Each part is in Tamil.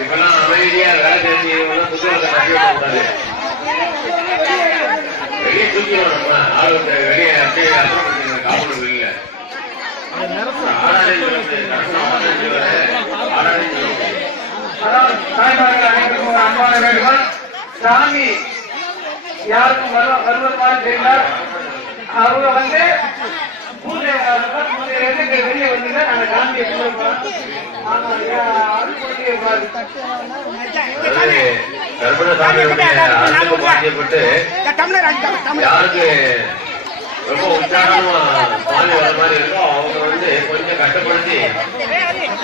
இப்பெல்லாம் அமைதியா வேலை தெரிஞ்சு புத்தகத்தை கட்டி கூடாது. வெளியே தூக்கிடும் நம்ம ஆளுக்கு வெளியே அப்படியே அப்புறம் காப்பீடு வெளியில சாமி யாருக்கும் வருவதுமாறு தெரிந்தார். அவங்க வந்து பூஜை வெளியே வந்து நாங்க சாமியை பாதிக்கப்பட்டு யாருக்கு ரொம்ப உற்சாகமா பாலி வர மாதிரி இருக்கோ அவங்க வந்து கொஞ்சம் கஷ்டப்படுத்தி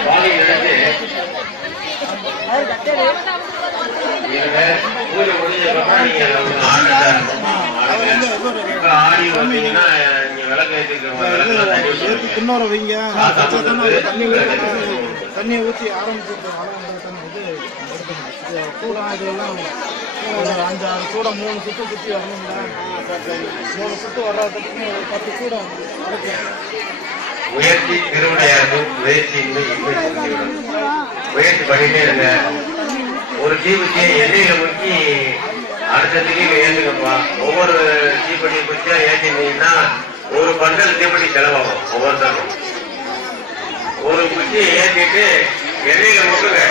பாலி நினைச்சு பூஜை முடிஞ்சதுக்கப்புறம் நீங்க ஆடி வந்தீங்கன்னா நீங்க விளக்கு தண்ணியை ஊற்றி ஆரம்பிச்சு கூடம் இதெல்லாம் ஒரு 5-6 கூடம் 3 சுற்று சுற்றி வரணுங்களா? 3 சுற்று வர்றதுக்கு 10 கூடம் முயற்சி திருவிடையாது முயற்சி முயற்சி பண்ணிட்டே இருங்க. ஒரு தீபத்தியை எண்ணெயில முக்கி அடுத்ததுக்கு ஏந்துங்கப்பா. ஒவ்வொரு தீப்பெட்டி குச்சியா ஏற்றினீங்கன்னா ஒரு பண்டல் தீப்பெட்டி செலவாகும். ஒவ்வொருத்தருக்கும் ஒரு குச்சியை ஏற்றிட்டு எண்ணெயில முக்குங்க.